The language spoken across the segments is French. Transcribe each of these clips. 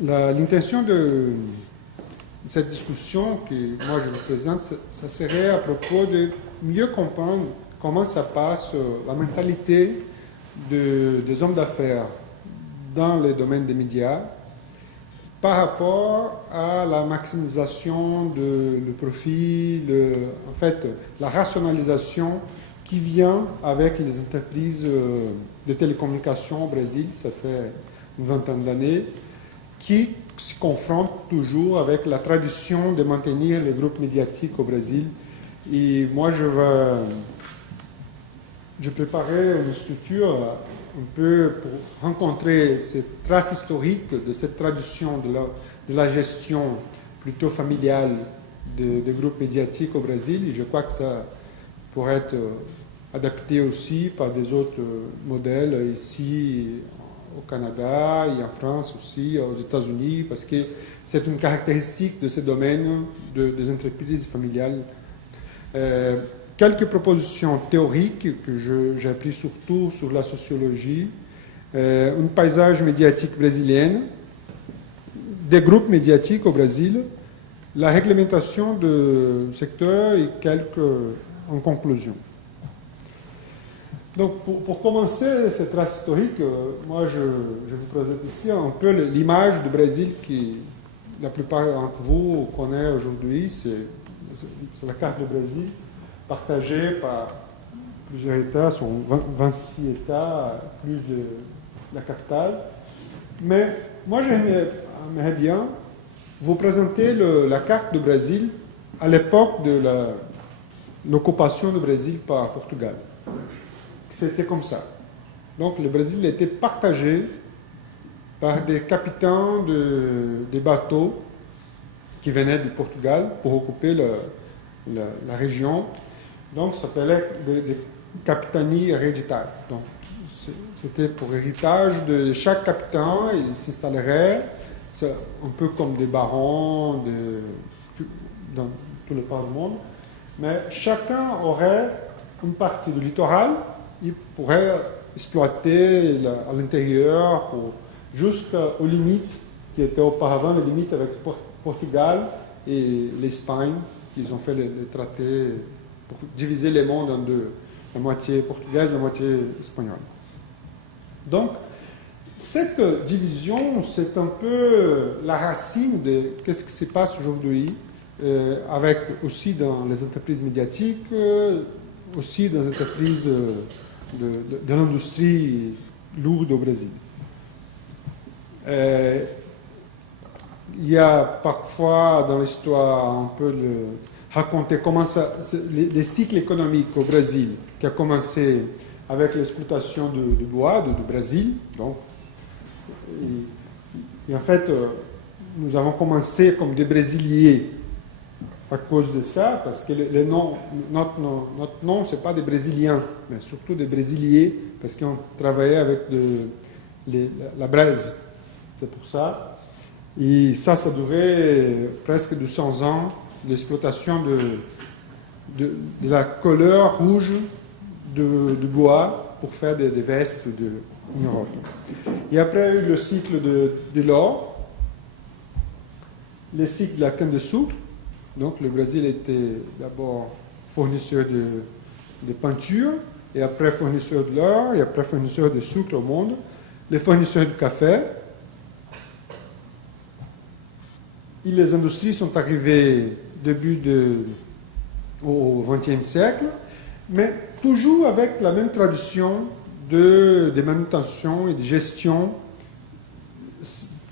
L'intention de cette discussion que moi je vous présente, ça serait à propos de mieux comprendre comment ça passe la mentalité des hommes d'affaires dans le domaine des médias par rapport à la maximisation le profit, en fait, la rationalisation qui vient avec les entreprises de télécommunications au Brésil, ça fait une vingtaine d'années, qui se confrontent toujours avec la tradition de maintenir les groupes médiatiques au Brésil. Et moi, je préparais une structure un peu pour rencontrer cette trace historique de cette tradition de la gestion plutôt familiale des groupes médiatiques au Brésil. Et je crois que ça pourrait être adapté aussi par des autres modèles ici au Canada et en France aussi, aux États-Unis, parce que c'est une caractéristique de ce domaine des entreprises familiales. Quelques propositions théoriques que j'ai prises surtout sur la sociologie, un paysage médiatique brésilien, des groupes médiatiques au Brésil, la réglementation du secteur et quelques en conclusion. Donc, pour commencer cette trace historique, moi, je vous présente ici un peu l'image du Brésil que la plupart d'entre vous connaissent aujourd'hui. C'est la carte du Brésil, partagée par plusieurs États, sont 26 États, plus de la capitale. Mais moi, j'aimerais bien vous présenter la carte du Brésil à l'époque de l'occupation du Brésil par Portugal. C'était comme ça. Donc le Brésil était partagé par des capitaines des bateaux qui venaient du Portugal pour occuper la région. Donc ça s'appelait des capitanies héréditaires. Donc c'était pour héritage de chaque capitaine, il s'installerait un peu comme des barons dans tous les parts du monde. Mais chacun aurait une partie du littoral. Il pourrait exploiter à l'intérieur jusqu'aux limites qui étaient auparavant les limites avec le Portugal et l'Espagne. Ils ont fait les traités pour diviser les mondes en deux, la moitié portugaise, la moitié espagnole. Donc, cette division, c'est un peu la racine de ce qui se passe aujourd'hui, avec aussi dans les entreprises médiatiques, aussi dans les entreprises de l'industrie lourde au Brésil. Il y a parfois dans l'histoire un peu raconter comment les cycles économiques au Brésil, qui a commencé avec l'exploitation du bois du Brésil. Donc, et en fait, nous avons commencé comme des Brésiliens à cause de ça, parce que notre nom, ce n'est pas des Brésiliens, mais surtout des Brésiliens, parce qu'on travaillait avec la braise. C'est pour ça. Et ça durait presque 200 ans, l'exploitation de la couleur rouge du bois pour faire des vestes en Europe. Et après, il y a eu le cycle de l'or, le cycle de la canne de sucre. Donc le Brésil était d'abord fournisseur de peinture, et après fournisseur de l'or, et après fournisseur de sucre au monde, les fournisseurs de café. Et les industries sont arrivées au XXe siècle, mais toujours avec la même tradition de manutention et de gestion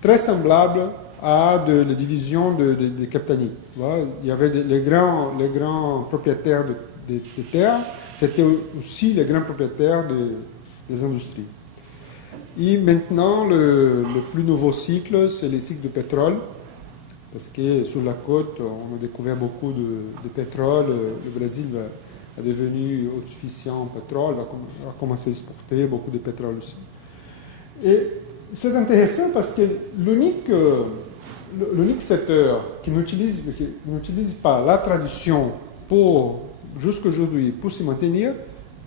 très semblable à la division des capitanies. Voilà, il y avait les grands propriétaires de terres, c'était aussi les grands propriétaires des industries. Et maintenant, le plus nouveau cycle, c'est le cycle du pétrole, parce que sur la côte, on a découvert beaucoup de pétrole. Le Brésil est devenu autosuffisant en pétrole, va commencer à exporter beaucoup de pétrole aussi. Et c'est intéressant parce que l'unique secteur qui n'utilise pas la tradition jusqu'à aujourd'hui pour se maintenir,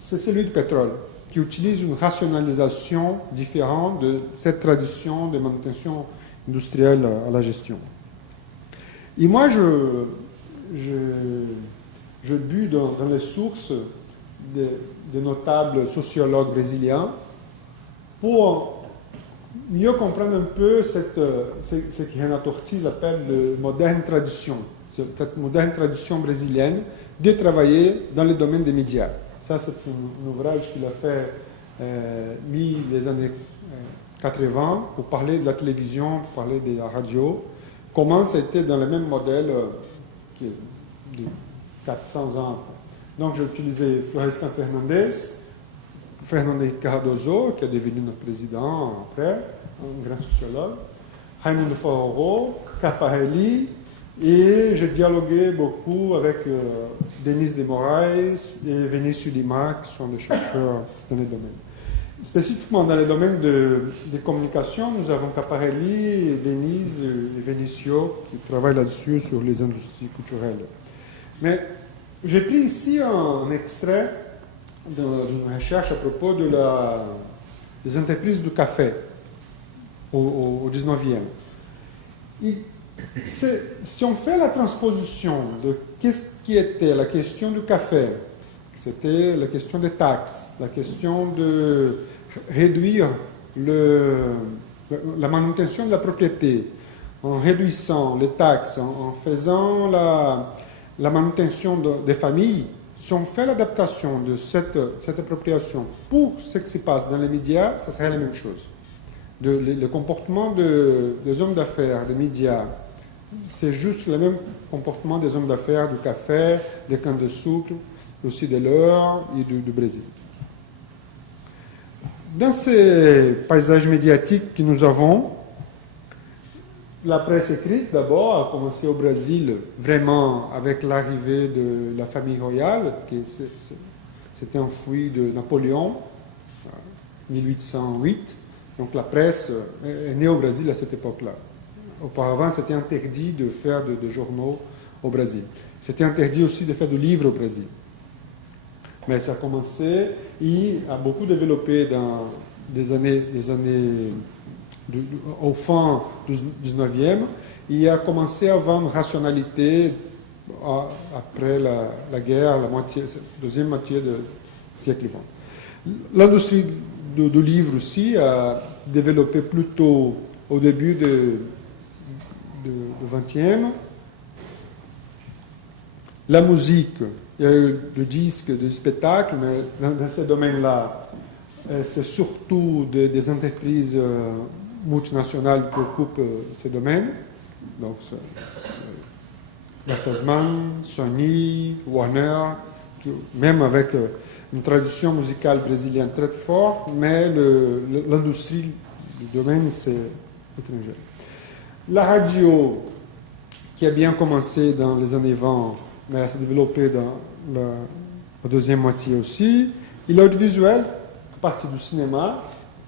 c'est celui du pétrole, qui utilise une rationalisation différente de cette tradition de manutention industrielle à la gestion. Et moi, je bus dans les sources de notables sociologues brésiliens pour mieux comprendre un peu ce que Renato Ortiz appelle la moderne tradition, cette moderne tradition brésilienne de travailler dans le domaine des médias. Ça, c'est un ouvrage qu'il a fait les années 80 pour parler de la télévision, pour parler de la radio, comment ça a été dans le même modèle de 400 ans. Donc, j'ai utilisé Florestan Fernandez Cardoso, qui est devenu notre président après, un grand sociologue, Raimundo Fororo, Caparelli, et j'ai dialogué beaucoup avec Denise de Moraes et Vinícius Lima, qui sont des chercheurs dans les domaines. Spécifiquement dans les domaines des communications, nous avons Caparelli, Denise et Vinicio qui travaillent là-dessus sur les industries culturelles. Mais j'ai pris ici un extrait d'une recherche à propos des entreprises du café au 19e. Et si on fait la transposition de qu'est-ce qui était la question du café, c'était la question des taxes, la question de réduire la manutention de la propriété, en réduisant les taxes, en faisant la manutention des familles. Si on fait l'adaptation de cette appropriation pour ce qui se passe dans les médias, ça serait la même chose. Le comportement des hommes d'affaires, des médias, c'est juste le même comportement des hommes d'affaires du café, des cannes de sucre, aussi de l'or et du Brésil. Dans ces paysages médiatiques que nous avons, la presse écrite d'abord a commencé au Brésil vraiment avec l'arrivée de la famille royale, qui s'était enfuie de Napoléon, 1808. Donc la presse est née au Brésil à cette époque-là. Auparavant, c'était interdit de faire des journaux au Brésil. C'était interdit aussi de faire des livres au Brésil. Mais ça a commencé et a beaucoup développé dans au fin du 19e. Il a commencé à avoir une rationalité après la guerre, la deuxième moitié du siècle XX. L'industrie du livre aussi a développé plutôt au début du 20e. La musique, il y a eu des disques, des spectacles, mais dans ce domaine-là, c'est surtout des entreprises multinationales qui occupent ces domaines. Donc, Bertelsmann, Sony, Warner, même avec une tradition musicale brésilienne très forte, mais l'industrie du domaine, c'est étranger. La radio, qui a bien commencé dans les années 20, mais elle s'est développée dans la deuxième moitié aussi. Et l'audiovisuel, à partir du cinéma,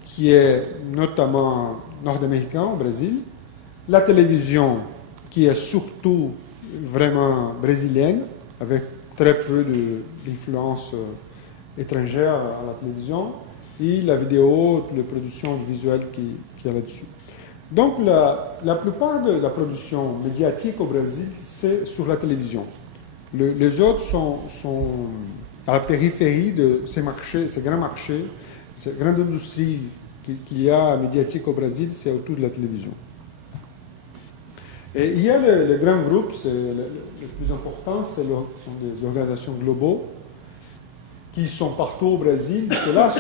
qui est notamment nord-américain au Brésil. La télévision, qui est surtout vraiment brésilienne, avec très peu d'influence étrangère à la télévision. Et la vidéo, les productions audiovisuelles qui est là-dessus. Donc la plupart de la production médiatique au Brésil, c'est sur la télévision. Les autres sont à la périphérie de ces marchés, ces grands marchés, ces grandes industries qu'il y a médiatiques au Brésil, c'est autour de la télévision. Et il y a les grands groupes, les plus importants, sont des organisations globaux qui sont partout au Brésil. Ceux-là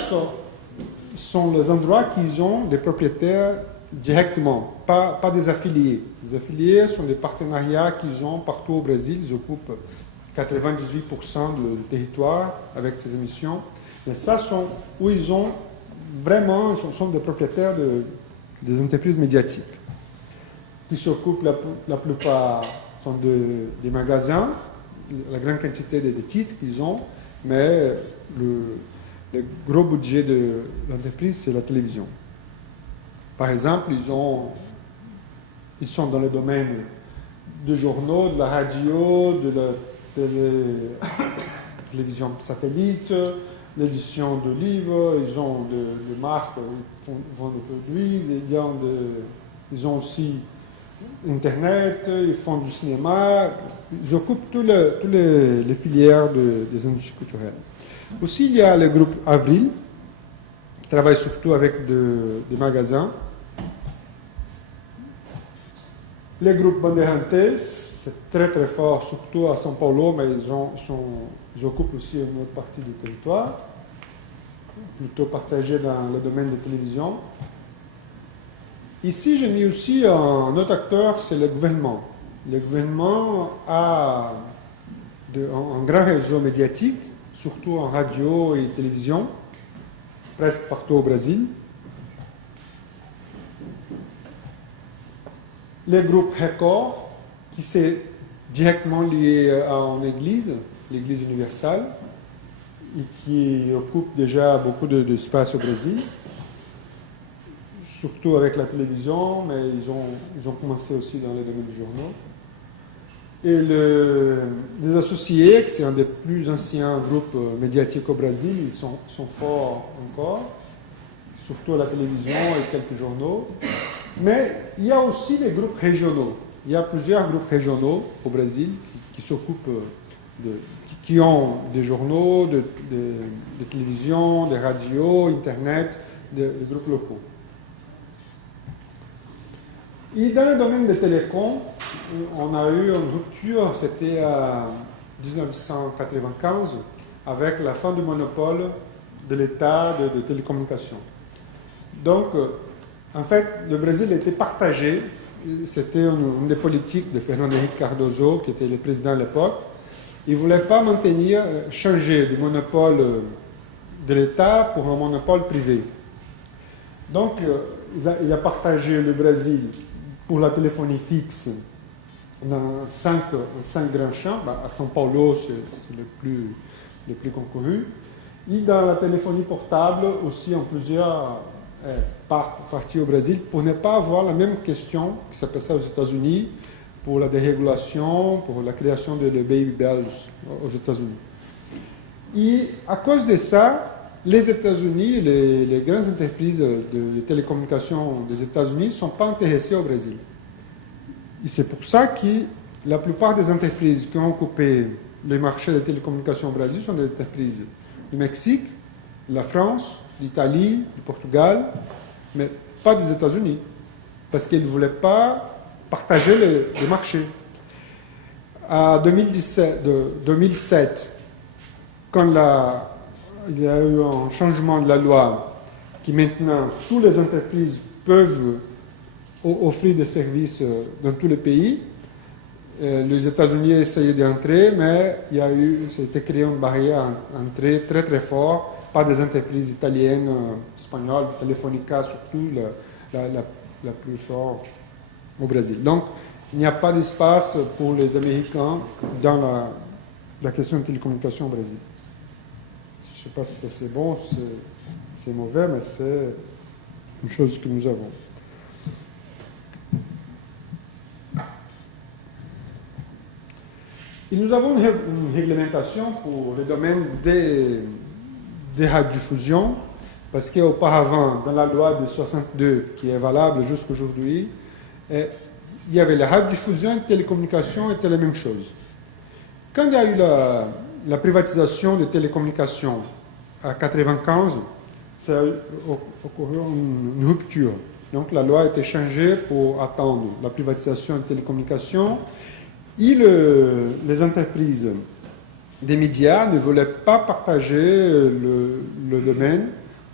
sont les endroits qui ont des propriétaires directement, pas des affiliés. Les affiliés sont des partenariats qu'ils ont partout au Brésil. Ils occupent 98% du territoire avec ces émissions. Mais ça sont où ils ont vraiment, ils sont des propriétaires des entreprises médiatiques qui s'occupent, la plupart sont des magasins, la grande quantité de titres qu'ils ont, mais le gros budget de l'entreprise, c'est la télévision. Par exemple, ils sont dans le domaine des journaux, de la radio, de la télévision satellite, l'édition de livres, ils ont des marques, ils vendent des produits, ils ont Ils ont aussi Internet, ils font du cinéma, ils occupent toutes les filières des industries culturelles. Aussi, il y a le groupe Avril, qui travaille surtout avec des magasins. Le groupe Bandeirantes, c'est très très fort, surtout à São Paulo, mais ils occupent aussi une autre partie du territoire, plutôt partagé dans le domaine de télévision. Ici, j'ai mis aussi un autre acteur, c'est le gouvernement. Le gouvernement a un grand réseau médiatique, surtout en radio et télévision, presque partout au Brésil. Le groupe Record, qui s'est directement lié à une église, l'église universelle, et qui occupe déjà beaucoup d'espace au Brésil, surtout avec la télévision, mais ils ont commencé aussi dans les domaines du journaux. Et les associés, qui c'est un des plus anciens groupes médiatiques au Brésil, ils sont forts encore, surtout à la télévision et quelques journaux. Mais il y a aussi des groupes régionaux. Il y a plusieurs groupes régionaux au Brésil qui s'occupent qui ont des journaux, de télévision, des radios, Internet, des groupes locaux. Et dans le domaine des télécoms, on a eu une rupture, c'était en 1995, avec la fin du monopole de l'État de télécommunications. Donc, en fait, le Brésil était partagé. C'était une des politiques de Fernando Henrique Cardoso, qui était le président à l'époque. Il ne voulait pas changer du monopole de l'État pour un monopole privé. Donc, il a partagé le Brésil pour la téléphonie fixe dans cinq grands champs. À São Paulo, c'est le plus concouru. Et dans la téléphonie portable, aussi en plusieurs parties au Brésil, pour ne pas avoir la même question qui s'appelle ça aux États-Unis, pour la dérégulation, pour la création de baby bells aux États-Unis. Et à cause de ça, les États-Unis, les grandes entreprises de télécommunications des États-Unis ne sont pas intéressées au Brésil. Et c'est pour ça que la plupart des entreprises qui ont occupé le marché des télécommunications au Brésil sont des entreprises du Mexique, de la France, d'Italie, du Portugal, mais pas des États-Unis, parce qu'ils ne voulaient pas partager le marché. En 2007, quand il y a eu un changement de la loi, qui maintenant, toutes les entreprises peuvent offrir des services dans tous les pays. Les États-Unis ont essayé d'entrer, mais ça a été créé une barrière à entrer très très fort par des entreprises italiennes, espagnoles, Telefonica, surtout la plus forte au Brésil. Donc, il n'y a pas d'espace pour les Américains dans la question de télécommunication au Brésil. Je ne sais pas si c'est bon, c'est mauvais, mais c'est une chose que nous avons. Et nous avons une réglementation pour le domaine des radiodiffusions, parce qu'auparavant, dans la loi de 62, qui est valable jusqu'à aujourd'hui, il y avait la radiodiffusion et la télécommunication étaient la même chose. Quand il y a eu la privatisation des télécommunications à 1995, ça a occurru une rupture. Donc la loi a été changée pour attendre la privatisation des télécommunications. Et les entreprises des médias ne voulaient pas partager le domaine.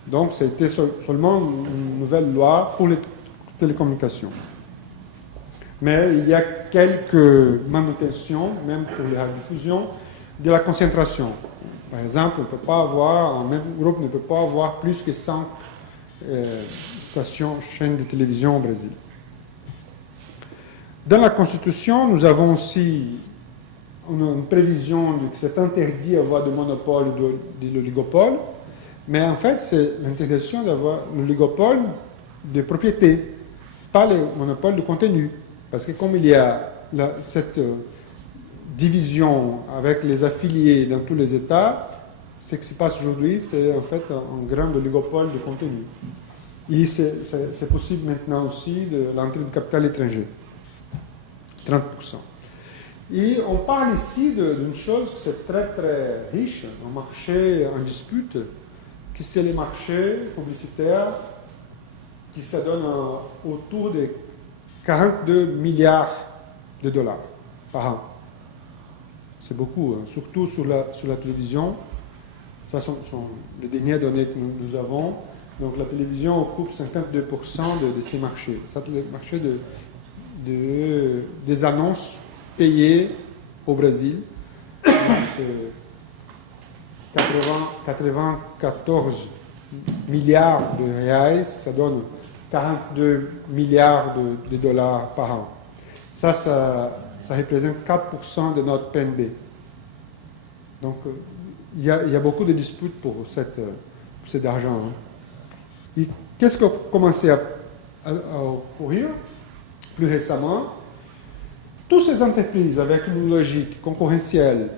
Donc c'était seulement une nouvelle loi pour les télécommunications. Mais il y a quelques manutentions, même pour les radiodiffusions, de la concentration. Par exemple, un même groupe ne peut pas avoir plus que 100 stations, chaînes de télévision au Brésil. Dans la Constitution, nous avons aussi une prévision que c'est interdit d'avoir de monopole et de l'oligopole, mais en fait, c'est l'interdiction d'avoir l'oligopole de propriété, pas le monopole de contenu. Parce que comme il y a cette division avec les affiliés dans tous les États, ce qui se passe aujourd'hui, c'est en fait un grand oligopole de contenu. Et c'est possible maintenant aussi de l'entrée de capital étranger, 30%. Et on parle ici d'une chose qui est très très riche, un marché en dispute, qui c'est les marchés publicitaires qui se donnent autour de 42 milliards de dollars par an. C'est beaucoup, hein, surtout sur la télévision. Ça sont les dernières données que nous avons. Donc la télévision occupe 52% de ces marchés. C'est le marché des annonces payées au Brésil. 94 milliards de reais, ça donne 42 milliards de dollars par an. Ça représente 4% de notre PNB. Donc, il y a beaucoup de disputes pour cet argent. Hein. Et qu'est-ce qui a commencé à occorrir plus récemment? Toutes ces entreprises avec une logique concurrentielle,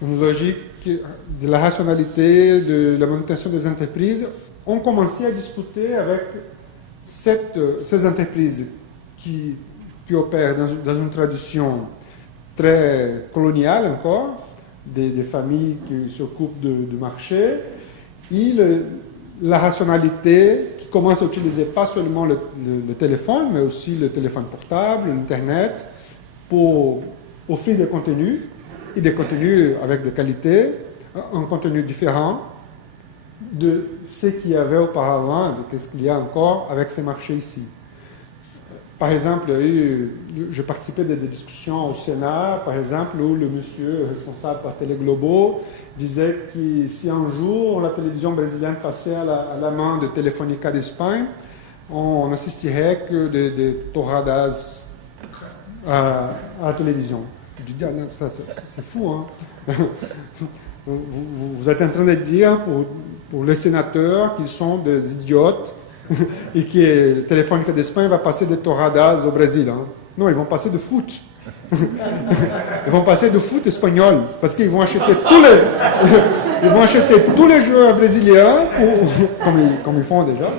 une logique de la rationalité, de la manutention des entreprises, ont commencé à discuter avec ces entreprises qui opèrent dans une tradition très coloniale encore, des familles qui s'occupent du marché, et la rationalité qui commence à utiliser pas seulement le téléphone, mais aussi le téléphone portable, l'Internet, pour offrir des contenus, et des contenus avec de qualité, un contenu différent de ce qu'il y avait auparavant, de ce qu'il y a encore avec ces marchés ici. Par exemple, je participais des discussions au Sénat, par exemple, où le monsieur responsable par Télé Globo disait que si un jour la télévision brésilienne passait à la main de Telefónica d'Espagne, on assisterait que des torradas à la télévision. Je dis, ça, c'est fou, hein. Vous êtes en train de dire pour les sénateurs qu'ils sont des idiotes et que Telefónica d'Espagne va passer des torradas au Brésil. Hein. Non, ils vont passer de foot. Ils vont passer de foot espagnol parce qu'ils vont acheter tous les joueurs brésiliens, comme ils font déjà,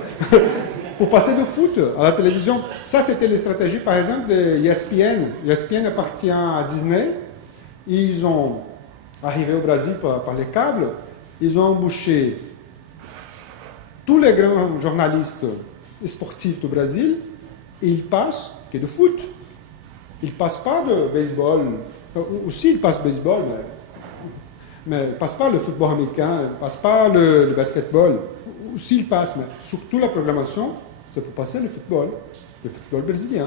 pour passer de foot à la télévision. Ça, c'était les stratégies, par exemple, de ESPN. ESPN appartient à Disney. Et ils ont arrivé au Brésil par les câbles. Ils ont embauché tous les grands journalistes sportifs du Brésil et ils passent que de foot. Ils ne passent pas de baseball. Aussi, ils passent baseball, mais ils ne passent pas le football américain, ils ne passent pas le basketball. Aussi, ils passent, mais surtout la programmation, c'est pour passer le football brésilien,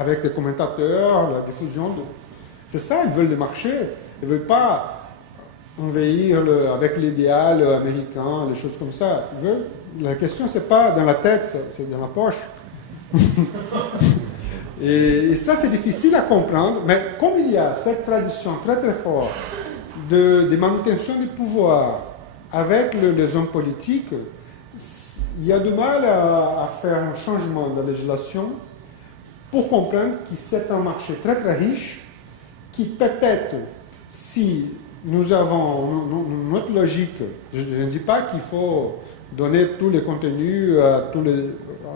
avec des commentateurs, la diffusion. C'est ça, ils veulent le marché. Ils ne veulent pas envahir avec l'idéal américain, les choses comme ça. La question, ce n'est pas dans la tête, c'est dans la poche. et ça, c'est difficile à comprendre, mais comme il y a cette tradition très très forte de manutention du pouvoir avec les hommes politiques, il y a du mal à faire un changement de la législation pour comprendre que c'est un marché très très riche qui peut-être, si nous avons notre logique, je ne dis pas qu'il faut donner tous les contenus à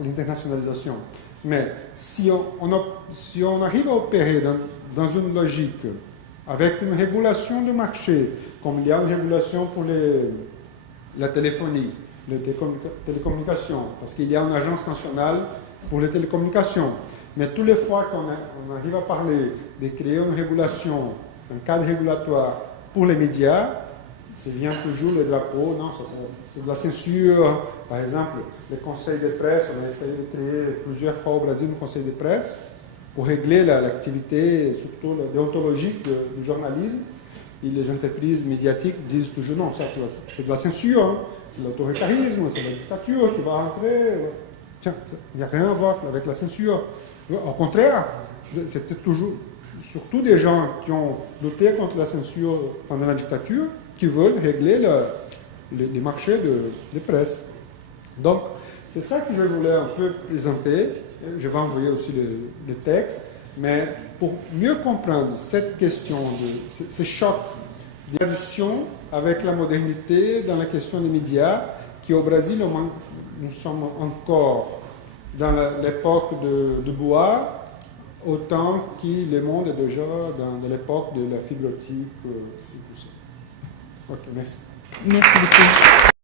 l'internationalisation, mais si on arrive à opérer dans une logique avec une régulation du marché, comme il y a une régulation pour la téléphonie, les télécommunications, parce qu'il y a une agence nationale pour les télécommunications, mais toutes les fois qu'on arrive à parler de créer une régulation, un cadre régulatoire pour les médias, c'est bien toujours le drapeau, non, c'est de la censure. Par exemple, le conseil de presse, on a essayé de créer plusieurs fois au Brésil un conseil de presse pour régler l'activité, surtout déontologique du journalisme. Et les entreprises médiatiques disent toujours non, c'est de la censure, hein, c'est l'autoritarisme, c'est la dictature qui va rentrer. Tiens, il n'y a rien à voir avec la censure. Au contraire, c'était toujours, surtout des gens qui ont lutté contre la censure pendant la dictature, qui veulent régler les marchés de presse. Donc, c'est ça que je voulais un peu présenter. Je vais envoyer aussi le texte. Mais pour mieux comprendre cette question, ce choc d'addition avec la modernité dans la question des médias, qui au Brésil nous sommes encore dans l'époque de bois, autant que le monde est déjà dans l'époque de la fibre optique et tout ça. Ok, merci. Merci beaucoup.